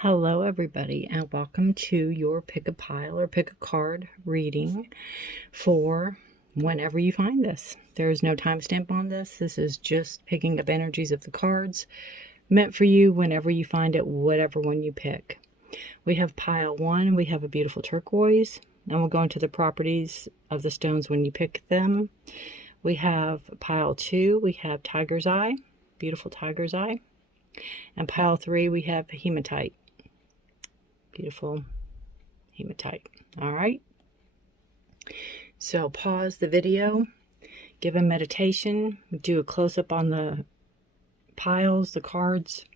Hello everybody, and welcome to your pick a pile or pick a card reading for whenever you find this. There is no timestamp on this. This is just picking up energies of the cards meant for you whenever you find it, whatever one you pick. We have pile 1, we have a beautiful turquoise, and we'll go into the properties of the stones when you pick them. We have pile 2, we have tiger's eye, beautiful tiger's eye. And pile 3, we have hematite. Beautiful hematite. All right. So pause the video, give a meditation, do a close-up on the piles, the cards.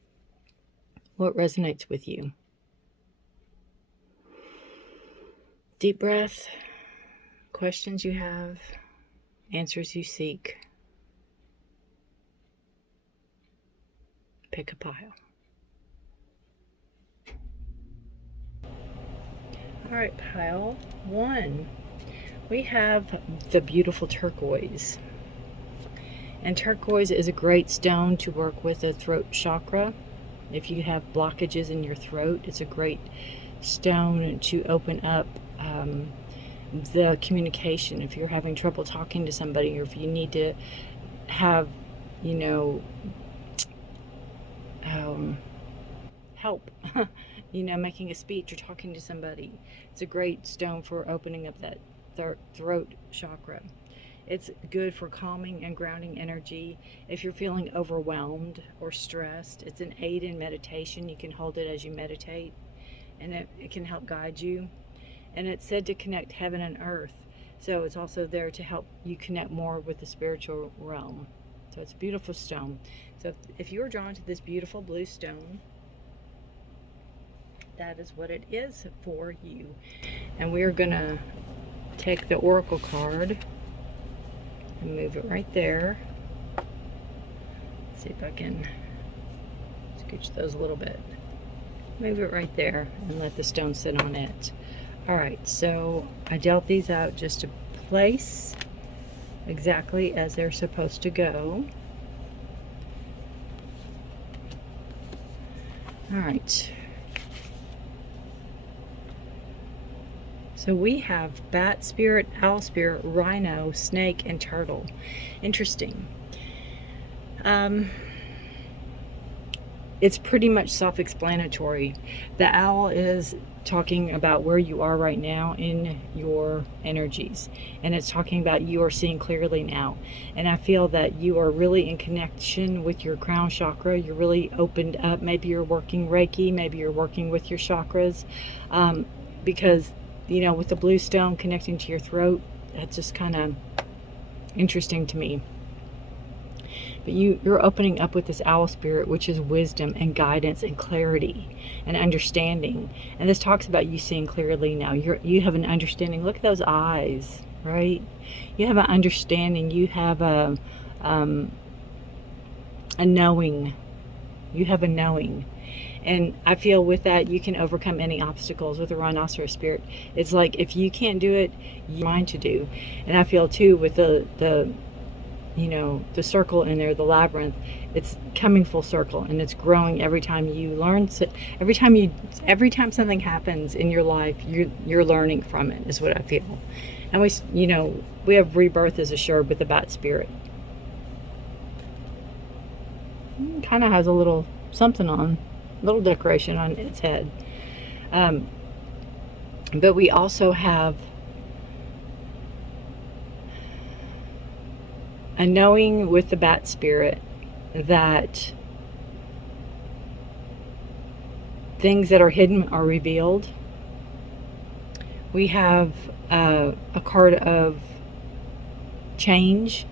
What resonates with you? Deep breath, questions you have, answers you seek. Pick a pile. All right, pile 1. We have the beautiful turquoise. And turquoise is a great stone to work with the throat chakra. If you have blockages in your throat, it's a great stone to open up the communication. If you're having trouble talking to somebody, or if you need to have, help, making a speech or talking to somebody, it's a great stone for opening up that throat chakra. It's good for calming and grounding energy. If you're feeling overwhelmed or stressed, it's an aid in meditation. You can hold it as you meditate, and it can help guide you. And it's said to connect heaven and earth, so it's also there to help you connect more with the spiritual realm. So it's a beautiful stone. So if you're drawn to this beautiful blue stone, that is what it is for you. And we're gonna take the oracle card and move it right there. Let's see if I can scooch those a little bit. Move it right there and let the stone sit on it. All right, so I dealt these out just to place exactly as they're supposed to go. All right. So we have bat spirit, owl spirit, rhino, snake, and turtle. Interesting. It's pretty much self-explanatory. The owl is talking about where you are right now in your energies, and it's talking about you are seeing clearly now. And I feel that you are really in connection with your crown chakra. You're really opened up. Maybe you're working Reiki, maybe you're working with your chakras, because with the blue stone connecting to your throat, that's just kind of interesting to me. But you're opening up with this owl spirit, which is wisdom and guidance and clarity and understanding. And this talks about you seeing clearly now. You have an understanding. Look at those eyes, right? You have an understanding. You have a knowing. You have a knowing. And I feel with that, you can overcome any obstacles with the rhinoceros spirit. It's like, if you can't do it, you're mine to do. And I feel too with the circle in there, the labyrinth, it's coming full circle, and it's growing every time you learn. Every time something happens in your life, you're learning from it, is what I feel. And we have rebirth as assured with the bat spirit. Kind of has a little something on, little decoration on its head. But we also have a knowing with the bat spirit that things that are hidden are revealed. We have a card of change.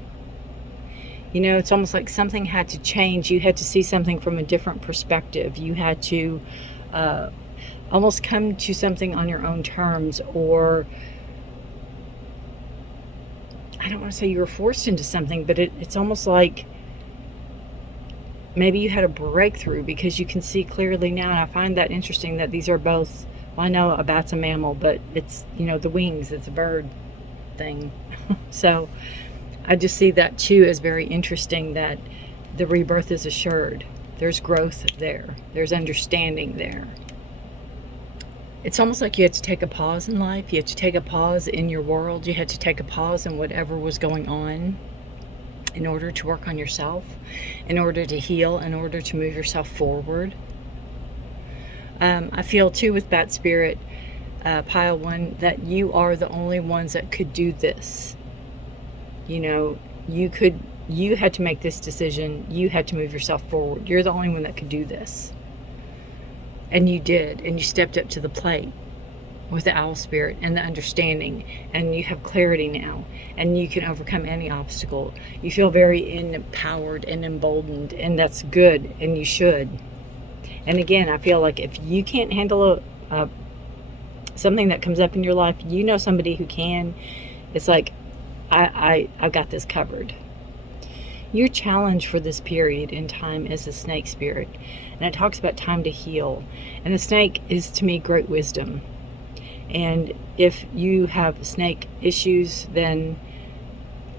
It's almost like something had to change. You had to see something from a different perspective. You had to almost come to something on your own terms, or I don't want to say you were forced into something, but it's almost like maybe you had a breakthrough because you can see clearly now. And I find that interesting that these are both, well, I know a bat's a mammal, but it's, the wings, it's a bird thing. So I just see that too as very interesting, that the rebirth is assured. There's growth there. There's understanding there. it's almost like you had to take a pause in life. You had to take a pause in your world. You had to take a pause in whatever was going on in order to work on yourself, in order to heal, in order to move yourself forward. I feel too with Bat Spirit, Pile 1, that you are the only ones that could do this. You know, you had to make this decision. You had to move yourself forward. You're the only one that could do this. And you did, and you stepped up to the plate with the owl spirit and the understanding, and you have clarity now, and you can overcome any obstacle. You feel very empowered and emboldened, and that's good, and you should. And again, I feel like if you can't handle something that comes up in your life, you know somebody who can. It's like, I've got this covered. Your challenge for this period in time is the snake spirit, and it talks about time to heal. And the snake is, to me, great wisdom. And if you have snake issues, then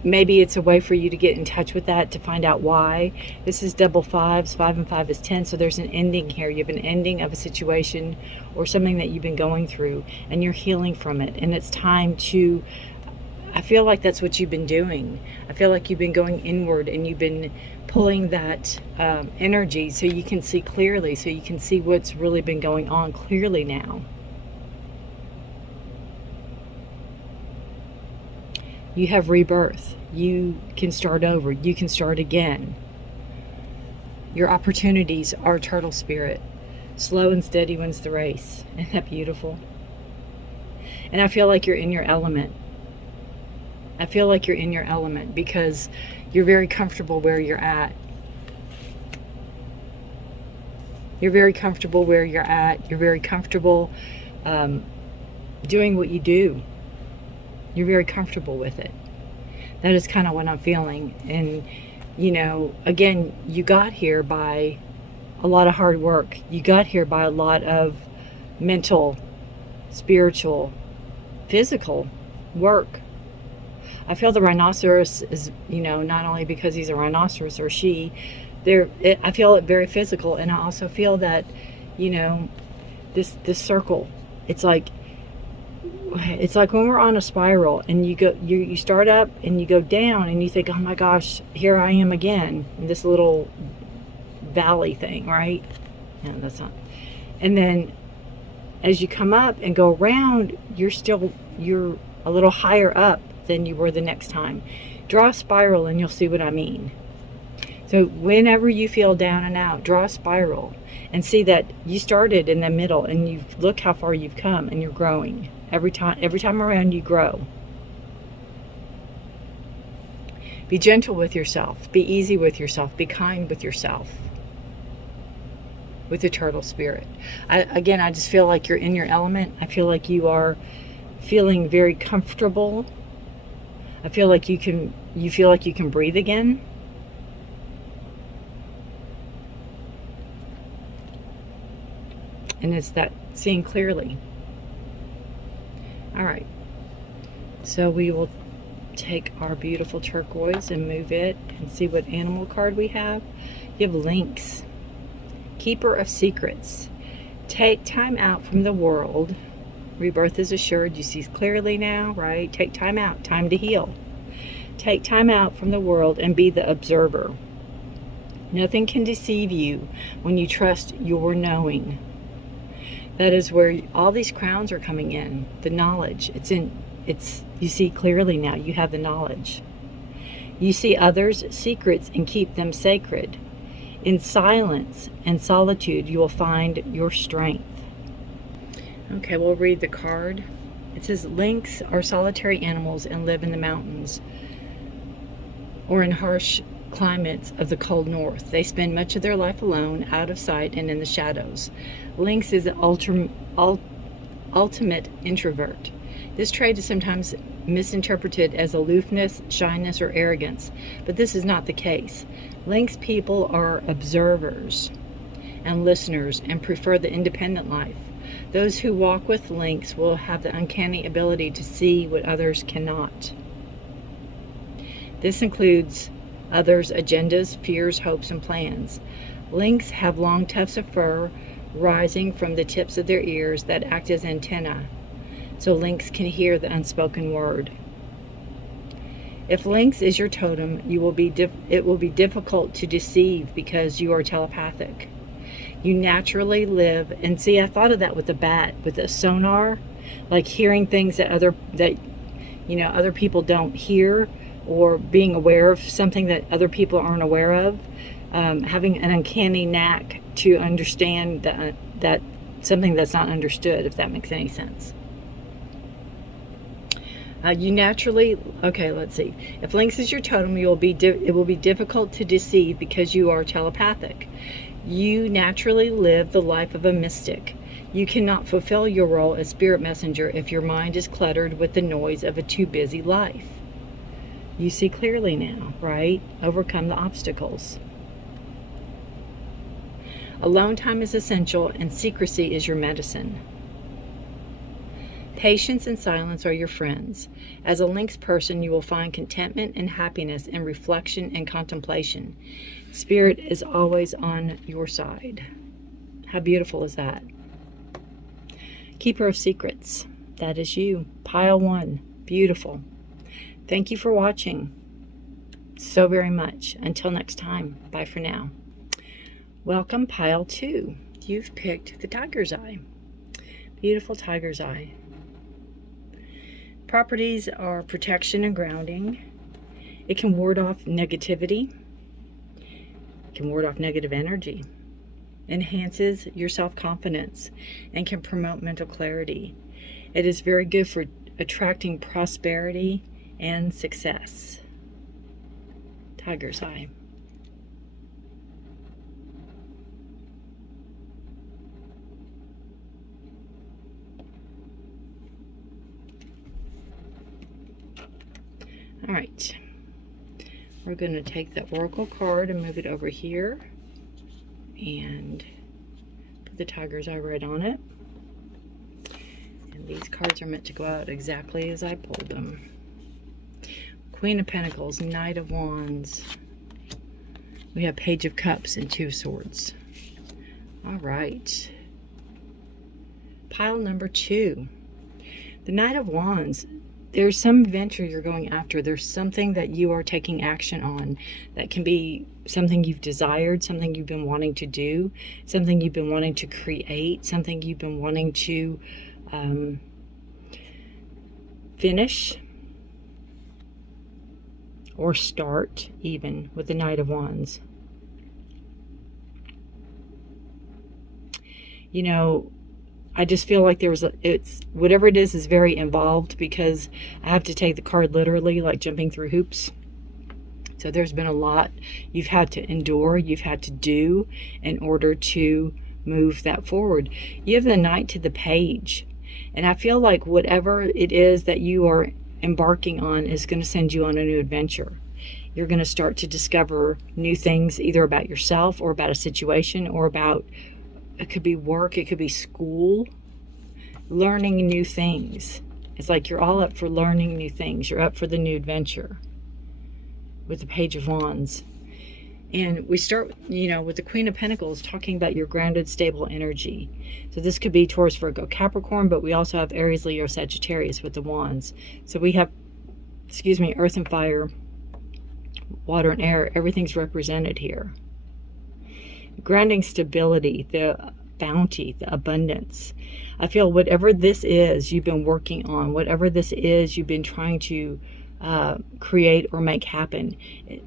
maybe it's a way for you to get in touch with that, to find out why. This is double fives. 5 and 5 is 10. So there's an ending here. You have an ending of a situation or something that you've been going through, and you're healing from it. And it's time to, I feel like that's what you've been doing. I feel like you've been going inward, and you've been pulling that energy so you can see clearly, so you can see what's really been going on clearly now. You have rebirth. You can start over. You can start again. Your opportunities are turtle spirit. Slow and steady wins the race. Isn't that beautiful? And I feel like you're in your element. I feel like you're in your element because you're very comfortable where you're at. You're very comfortable where you're at. You're very comfortable doing what you do. You're very comfortable with it. That is kind of what I'm feeling. And, you know, again, you got here by a lot of hard work. You got here by a lot of mental, spiritual, physical work. I feel the rhinoceros is, you know, not only because he's a rhinoceros or she, I feel it very physical. And I also feel that, you know, this circle, it's like when we're on a spiral and you start up and you go down and you think, oh my gosh, here I am again in this little valley thing, right? No, that's not. And then as you come up and go around, you're a little higher up than you were the next time. Draw a spiral and you'll see what I mean. So whenever you feel down and out, draw a spiral and see that you started in the middle, and you look how far you've come, and you're growing. Every time around, you grow. Be gentle with yourself. Be easy with yourself. Be kind with yourself. With the turtle spirit. I just feel like you're in your element. I feel like you are feeling very comfortable. I feel like you feel like you can breathe again. And it's that seeing clearly. All right. So we will take our beautiful turquoise and move it and see what animal card we have. You have Lynx. Keeper of secrets. Take time out from the world. Rebirth is assured. You see clearly now, right? Take time out. Time to heal. Take time out from the world and be the observer. Nothing can deceive you when you trust your knowing. That is where all these crowns are coming in. The knowledge. You see clearly now. You have the knowledge. You see others' secrets and keep them sacred. In silence and solitude, you will find your strength. Okay, we'll read the card. It says, lynx are solitary animals and live in the mountains or in harsh climates of the cold north. They spend much of their life alone, out of sight, and in the shadows. Lynx is an ultimate introvert. This trait is sometimes misinterpreted as aloofness, shyness, or arrogance, but this is not the case. Lynx people are observers and listeners and prefer the independent life. Those who walk with lynx will have the uncanny ability to see what others cannot. This includes others' agendas, fears, hopes, and plans. Lynx have long tufts of fur, rising from the tips of their ears that act as antennae, so lynx can hear the unspoken word. If lynx is your totem, it will be difficult to deceive because you are telepathic. You naturally live, and see, I thought of that with the bat, with the sonar, like hearing things that other people don't hear, or being aware of something that other people aren't aware of, having an uncanny knack to understand that something that's not understood, if that makes any sense. You naturally, okay, let's see. If lynx is your totem, it will be difficult to deceive because you are telepathic. You naturally live the life of a mystic. You cannot fulfill your role as spirit messenger if your mind is cluttered with the noise of a too busy life. You see clearly now, right? Overcome the obstacles. Alone time is essential, and secrecy is your medicine. Patience and silence are your friends. As a lynx person, you will find contentment and happiness in reflection and contemplation. Spirit is always on your side. How beautiful is that? Keeper of secrets. That is you. Pile 1. Beautiful. Thank you for watching so very much. Until next time. Bye for now. Welcome, Pile 2. You've picked the Tiger's Eye. Beautiful Tiger's Eye. Properties are protection and grounding. It can ward off negativity. It can ward off negative energy. Enhances your self-confidence and can promote mental clarity. It is very good for attracting prosperity and success. Tiger's Eye. All right, we're going to take the Oracle card and move it over here and put the Tiger's Eye right on it. And these cards are meant to go out exactly as I pulled them. Queen of Pentacles, Knight of Wands. We have Page of Cups and Two of Swords. All right. Pile number 2. The Knight of Wands. There's some venture you're going after. There's something that you are taking action on that can be something you've desired, something you've been wanting to do, something you've been wanting to create, something you've been wanting to finish or start, even with the Knight of Wands. You know, I just feel like it's whatever it is very involved, because I have to take the card literally, like jumping through hoops. So there's been a lot you've had to endure, you've had to do in order to move that forward. You have the Knight to the Page, and I feel like whatever it is that you are embarking on is going to send you on a new adventure. You're going to start to discover new things, either about yourself or about a situation, or about, it could be work, it could be school, learning new things. It's like you're all up for learning new things. You're up for the new adventure with the Page of Wands. And we start, with the Queen of Pentacles, talking about your grounded, stable energy. So this could be Taurus, Virgo, Capricorn, but we also have Aries, Leo, Sagittarius with the Wands. So we have, earth and fire, water and air. Everything's represented here. Grounding, stability, the bounty, the abundance. I feel whatever this is you've been working on, whatever this is you've been trying to create or make happen,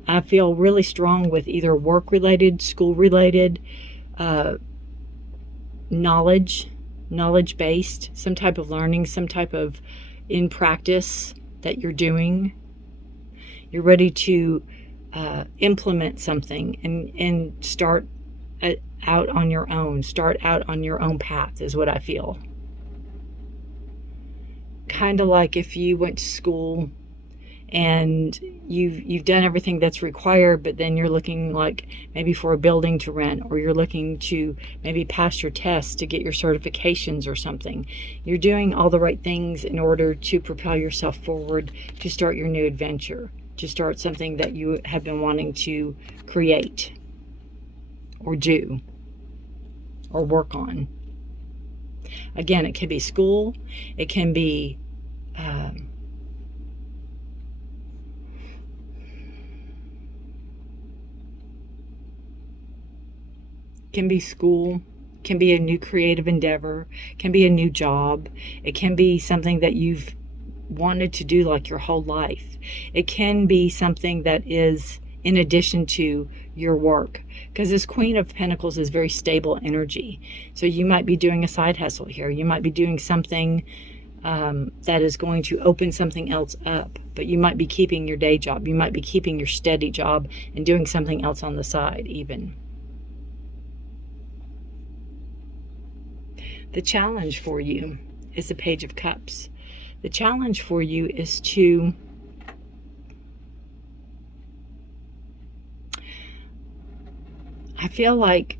I feel really strong with either work-related, school-related, knowledge-based, some type of learning, some type of in practice that you're doing. You're ready to implement something and start out on your own. Start out on your own path is what I feel. Kind of like if you went to school and you've done everything that's required, but then you're looking like maybe for a building to rent, or you're looking to maybe pass your tests to get your certifications or something. You're doing all the right things in order to propel yourself forward, to start your new adventure, to start something that you have been wanting to create or do or work on. Again, it can be school, it can be school, can be a new creative endeavor, can be a new job, it can be something that you've wanted to do like your whole life. It can be something that is in addition to your work, because this Queen of Pentacles is very stable energy. So you might be doing a side hustle here. You might be doing something that is going to open something else up, but you might be keeping your day job. You might be keeping your steady job and doing something else on the side even. The challenge for you is the Page of Cups. The challenge for you is to I feel like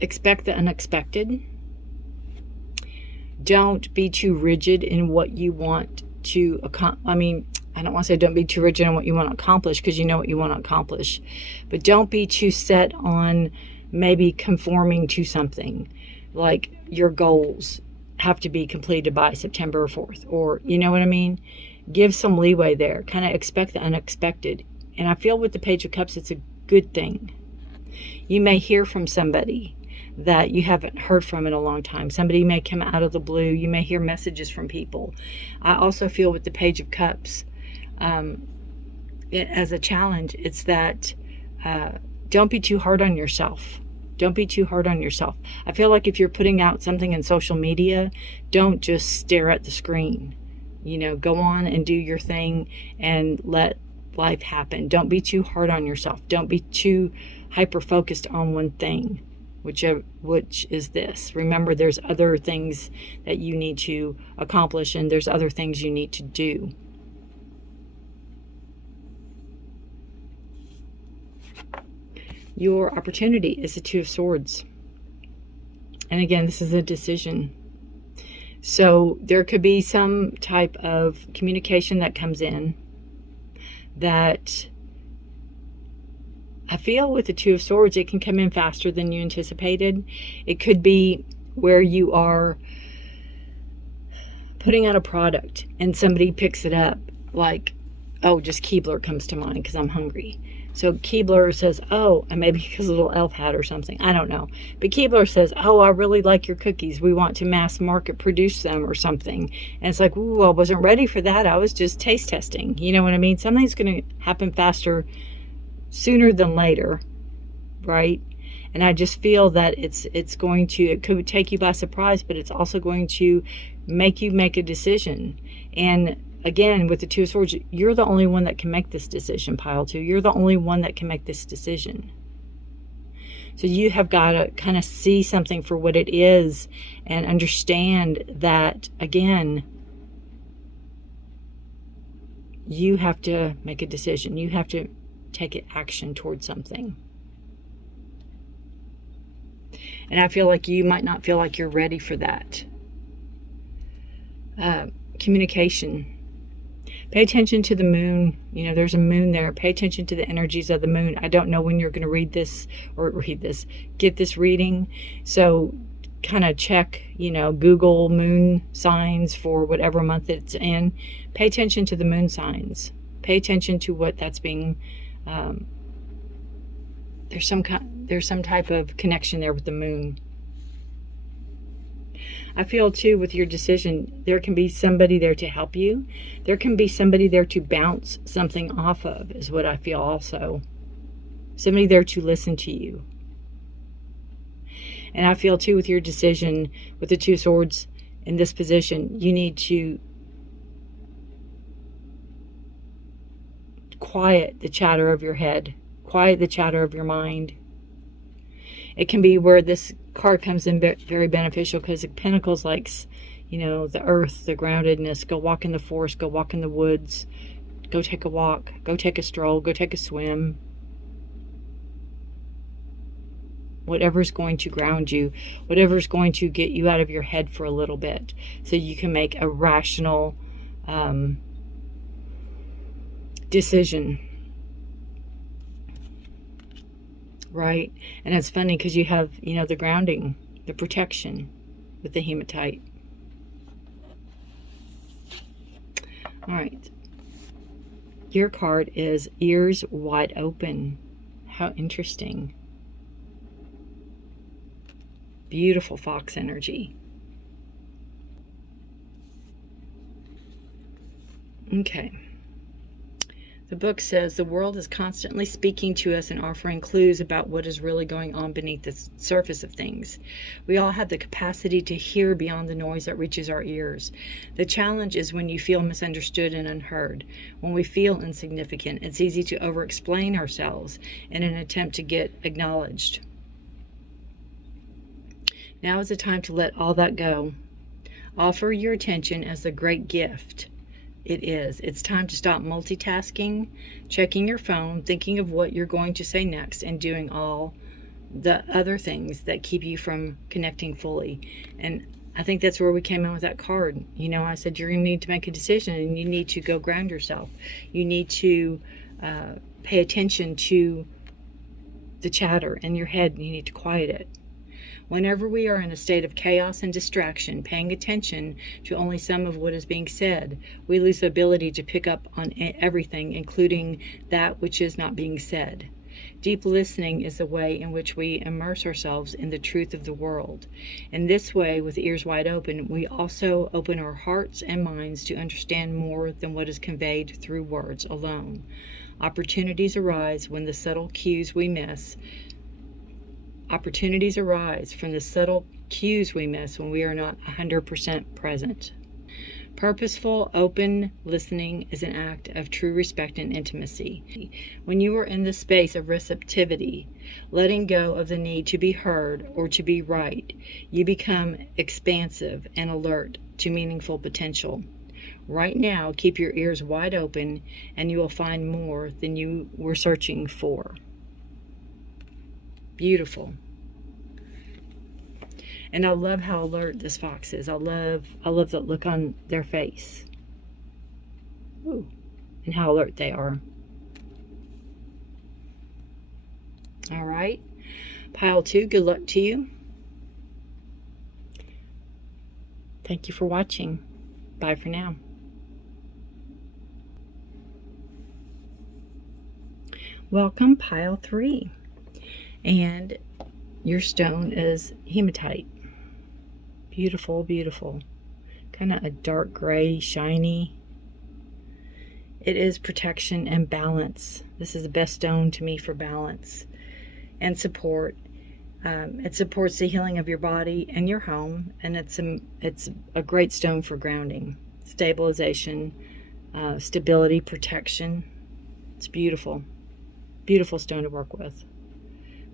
expect the unexpected. Don't be too rigid in what you want to accomplish. I mean, I don't want to say don't be too rigid on what you want to accomplish, because you know what you want to accomplish. But don't be too set on maybe conforming to something, like your goals have to be completed by September 4th, or you know what I mean? Give some leeway there. Kind of expect the unexpected. And I feel with the Page of Cups, it's a good thing. You may hear from somebody that you haven't heard from in a long time. Somebody may come out of the blue. You may hear messages from people. I also feel with the Page of Cups, as a challenge, it's that don't be too hard on yourself. Don't be too hard on yourself. I feel like if you're putting out something in social media, don't just stare at the screen. You know, go on and do your thing and let life happen. Don't be too hard on yourself. Don't be too hyper-focused on one thing, which is this. Remember, there's other things that you need to accomplish, and there's other things you need to do. Your opportunity is the Two of Swords. And again, this is a decision. So there could be some type of communication that comes in that I feel with the Two of Swords, it can come in faster than you anticipated. It could be where you are putting out a product and somebody picks it up, like, oh, just Keebler comes to mind because I'm hungry. So Keebler says, oh, and maybe because a little elf hat or something, I don't know. But Keebler says, oh, I really like your cookies. We want to mass market produce them or something. And it's like, ooh, I wasn't ready for that. I was just taste testing. You know what I mean? Something's going to happen faster, sooner than later, right? And I just feel that it's going to, it could take you by surprise, but it's also going to make you make a decision. And again, with the Two of Swords, you're the only one that can make this decision, pile two. You're the only one that can make this decision. So you have got to kind of see something for what it is and understand that, again, you have to make a decision. You have to take action towards something. And I feel like you might not feel like you're ready for that. Communication. Pay attention to the moon. You know, there's a moon there. Pay attention to the energies of the moon. I don't know when you're going to get this reading. So kind of check, you know, Google moon signs for whatever month it's in. Pay attention to the moon signs. Pay attention to what that's being, there's some type of connection there with the moon. I feel too with your decision, there can be somebody there to help you. There can be somebody there to bounce something off of, is what I feel also. Somebody there to listen to you. And I feel too with your decision, with the Two of Swords in this position, you need to quiet the chatter of your head. Quiet the chatter of your mind. It can be where this card comes in very beneficial, because Pentacles likes, you know, the earth, the groundedness. Go walk in the forest, go walk in the woods, go take a walk, go take a stroll, go take a swim. Whatever's going to ground you, whatever's going to get you out of your head for a little bit, so you can make a rational decision. right? And it's funny because you have, you know, the grounding, the protection with the hematite. All right. Your card is ears wide open. How interesting. Beautiful fox energy. Okay. The book says the world is constantly speaking to us and offering clues about what is really going on beneath the surface of things. We all have the capacity to hear beyond the noise that reaches our ears. The challenge is when you feel misunderstood and unheard. When we feel insignificant, it's easy to over-explain ourselves in an attempt to get acknowledged. Now is the time to let all that go. Offer your attention as a great gift. It is. It's time to stop multitasking, checking your phone, thinking of what you're going to say next, and doing all the other things that keep you from connecting fully. And I think that's where we came in with that card. You know, I said you're going to need to make a decision, and you need to go ground yourself. You need to pay attention to the chatter in your head, and you need to quiet it. Whenever we are in a state of chaos and distraction, paying attention to only some of what is being said, we lose the ability to pick up on everything, including that which is not being said. Deep listening is the way in which we immerse ourselves in the truth of the world. In this way, with ears wide open, we also open our hearts and minds to understand more than what is conveyed through words alone. Opportunities arise when the subtle cues we miss. Opportunities arise from the subtle cues we miss when we are not 100% present. Purposeful, open listening is an act of true respect and intimacy. When you are in the space of receptivity, letting go of the need to be heard or to be right, you become expansive and alert to meaningful potential. Right now, keep your ears wide open and you will find more than you were searching for. Beautiful. And I love how alert this fox is. I love the look on their face. Ooh. And how alert they are. All right. Pile 2, good luck to you. Thank you for watching. Bye for now. Welcome, Pile 3. And your stone is hematite. Beautiful, beautiful. Kind of a dark gray, shiny. It is protection and balance. This is the best stone to me for balance and support. It supports the healing of your body and your home, and it's a great stone for grounding, stabilization, stability, protection. It's beautiful. Beautiful stone to work with.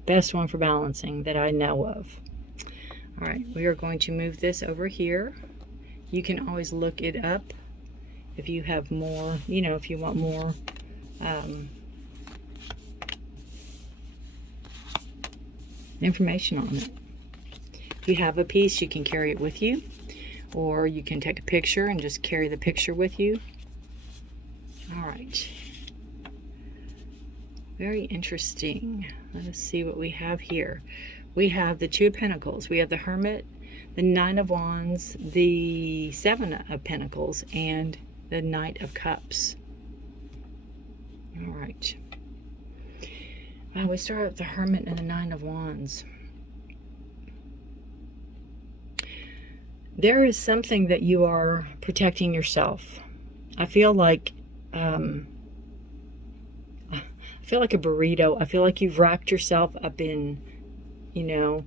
Best one for balancing that I know of. All right, we are going to move this over here. You can always look it up if you have more, you know, if you want more information on it. If you have a piece, you can carry it with you, or you can take a picture and just carry the picture with you. All right. Very interesting. Let us see what we have here. We have the Two of Pentacles. We have the Hermit, the Nine of Wands, the Seven of Pentacles, and the Knight of Cups. All right. We start with the Hermit and the Nine of Wands. There is something that you are protecting yourself. I feel like a burrito. I feel like you've wrapped yourself up in, you know,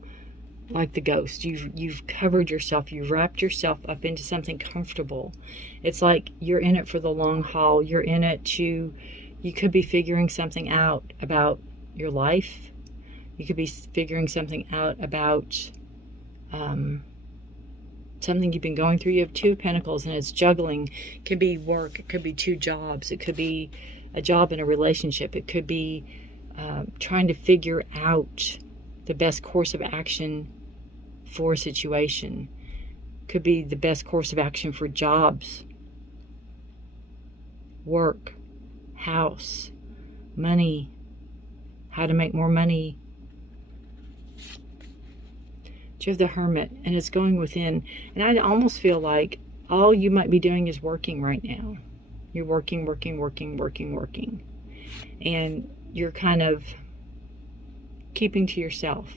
like the ghost. You've covered yourself. You've wrapped yourself up into something comfortable. It's like you're in it for the long haul. You're in it to, you could be figuring something out about your life. You could be figuring something out about something you've been going through. You have Two of Pentacles, and it's juggling. It could be work. It could be two jobs. It could be a job in a relationship. It could be trying to figure out the best course of action for a situation. Could be the best course of action for jobs, work, house, money, how to make more money, You have the Hermit, and it's going within. And I almost feel like all you might be doing is working right now. You're working. And you're kind of keeping to yourself.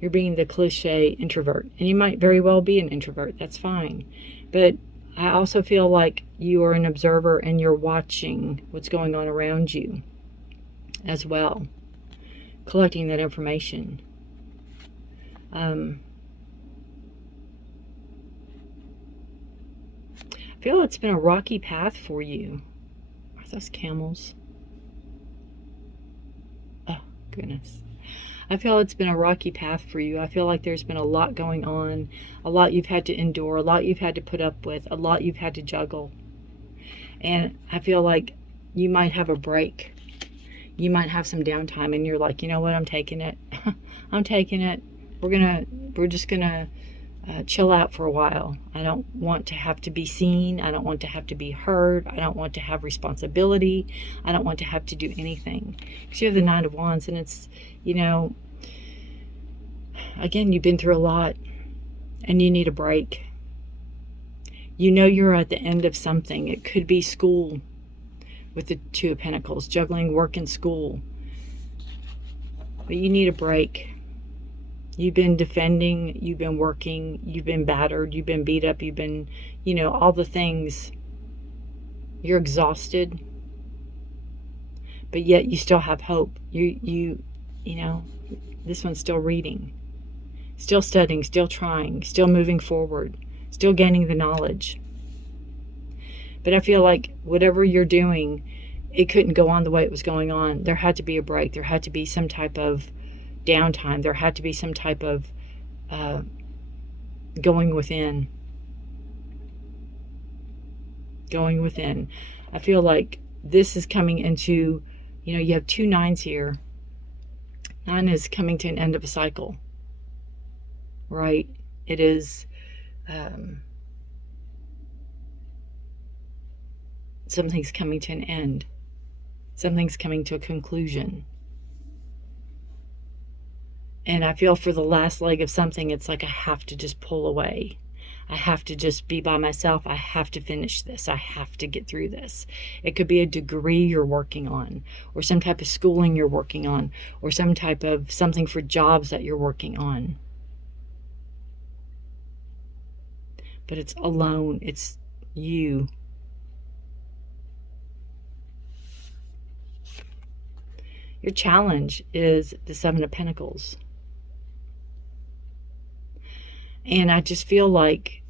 You're being the cliche introvert. And you might very well be an introvert. That's fine. But I also feel like you are an observer and you're watching what's going on around you as well. Collecting that information. I feel it's been a rocky path for you. Are those camels? Oh, goodness. I feel it's been a rocky path for you. I feel like there's been a lot going on, a lot you've had to endure, a lot you've had to put up with, a lot you've had to juggle. And I feel like you might have a break. You might have some downtime and you're like, you know what, I'm taking it. I'm taking it. We're just gonna chill out for a while. I don't want to have to be seen. I don't want to have to be heard. I don't want to have responsibility. I don't want to have to do anything. Because you have the Nine of Wands, and it's, you know, again, you've been through a lot and you need a break. You know you're at the end of something. It could be school with the Two of Pentacles, juggling work and school. But you need a break. You've been defending, you've been working, you've been battered, you've been beat up, you've been, you know, all the things. You're exhausted. But yet you still have hope. You know, this one's still reading. Still studying, still trying, still moving forward, still gaining the knowledge. But I feel like whatever you're doing, it couldn't go on the way it was going on. There had to be a break. There had to be some type of downtime. There had to be some type of going within. Going within. I feel like this is coming into, you know, you have two nines here. 9 is coming to an end of a cycle. Right? It is something's coming to an end. Something's coming to a conclusion. And I feel for the last leg of something, it's like I have to just pull away. I have to just be by myself. I have to finish this. I have to get through this. It could be a degree you're working on, or some type of schooling you're working on, or some type of something for jobs that you're working on. But it's alone. It's you. Your challenge is the Seven of Pentacles. And I just feel like,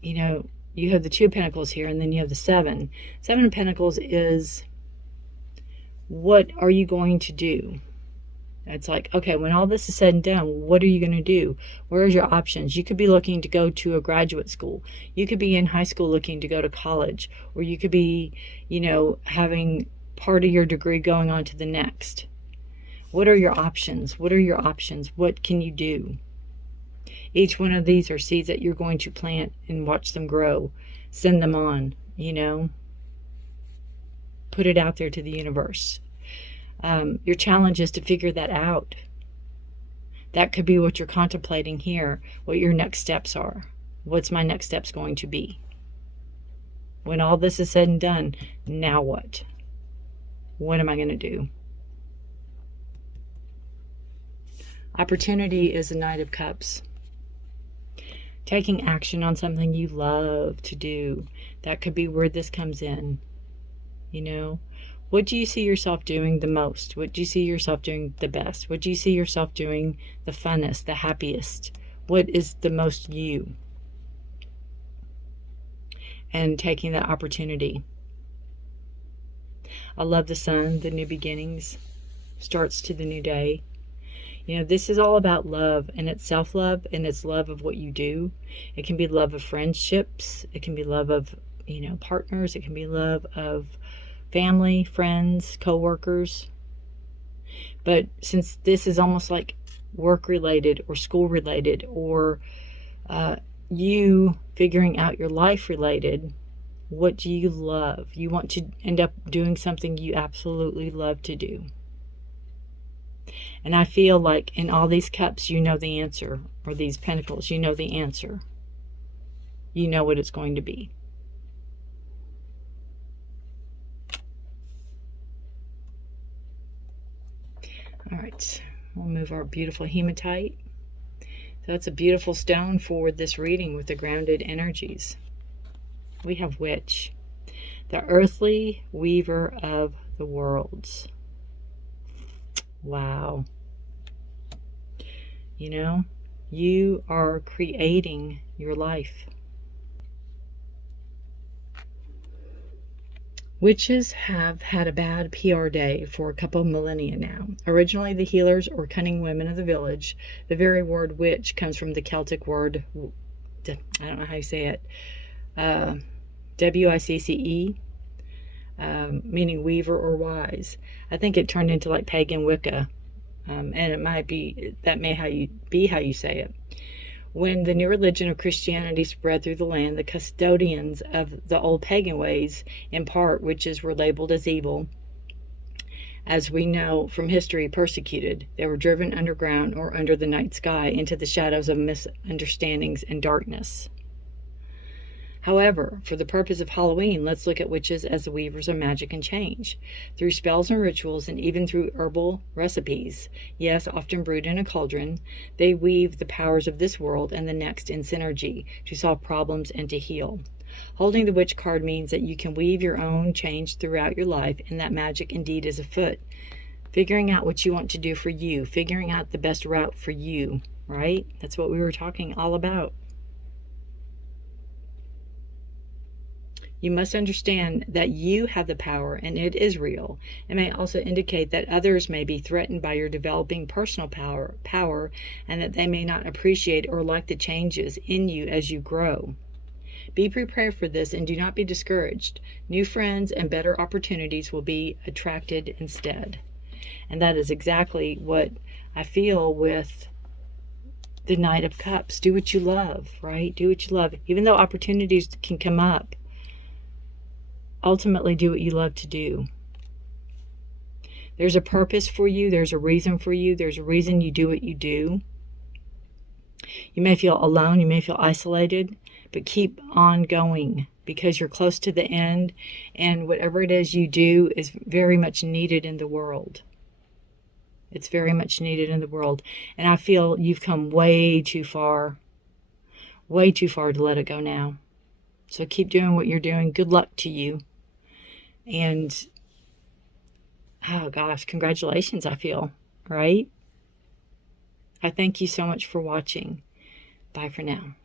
you know, you have the Two of Pentacles here, and then you have the Seven. Seven of Pentacles is, what are you going to do? It's like, okay, when all this is said and done, what are you going to do? Where are your options? You could be looking to go to a graduate school. You could be in high school looking to go to college. Or you could be, you know, having part of your degree going on to the next. What are your options? What are your options? What can you do? Each one of these are seeds that you're going to plant and watch them grow. Send them on, you know. Put it out there to the universe. Your challenge is to figure that out. That could be what you're contemplating here, what your next steps are. What's my next steps going to be? When all this is said and done, now what? What am I going to do? Opportunity is a Knight of Cups. Taking action on something you love to do. That could be where this comes in. You know, what do you see yourself doing the most? What do you see yourself doing the best? What do you see yourself doing the funnest, the happiest? What is the most you? And taking that opportunity. I love the sun, the new beginnings, starts to the new day. You know, this is all about love, and it's self-love, and it's love of what you do. It can be love of friendships. It can be love of, you know, partners. It can be love of family, friends, co-workers. But since this is almost like work-related or school-related or you figuring out your life-related, what do you love? You want to end up doing something you absolutely love to do. And I feel like in all these cups, you know the answer, or these pentacles, you know the answer. You know what it's going to be. All right, we'll move our beautiful hematite. So that's a beautiful stone for this reading with the grounded energies. We have Witch, the earthly weaver of the worlds. Wow. You know, you are creating your life. Witches have had a bad PR day for a couple of millennia now. Originally the healers or cunning women of the village. The very word witch comes from the Celtic word, I don't know how you say it, W-I-C-C-E, meaning weaver or wise. I think it turned into like pagan Wicca, and it might be, that may be how you say it. When the new religion of Christianity spread through the land, the custodians of the old pagan ways, in part witches were labeled as evil, as we know from history, persecuted. They were driven underground or under the night sky into the shadows of misunderstandings and darkness. However, for the purpose of Halloween, let's look at witches as the weavers of magic and change. Through spells and rituals, and even through herbal recipes, yes, often brewed in a cauldron, they weave the powers of this world and the next in synergy to solve problems and to heal. Holding the witch card means that you can weave your own change throughout your life, and that magic indeed is afoot. Figuring out what you want to do for you, figuring out the best route for you, right? That's what we were talking all about. You must understand that you have the power and it is real. It may also indicate that others may be threatened by your developing personal power and that they may not appreciate or like the changes in you as you grow. Be prepared for this and do not be discouraged. New friends and better opportunities will be attracted instead. And that is exactly what I feel with the Knight of Cups. Do what you love, right? Do what you love. Even though opportunities can come up, ultimately do what you love to do. There's a purpose for you. There's a reason for you. There's a reason you do what you do. You may feel alone. You may feel isolated, but keep on going because you're close to the end, and whatever it is you do is very much needed in the world. It's very much needed in the world. And I feel you've come way too far to let it go now. So keep doing what you're doing. Good luck to you. And, oh gosh, congratulations, I feel, right? I thank you so much for watching. Bye for now.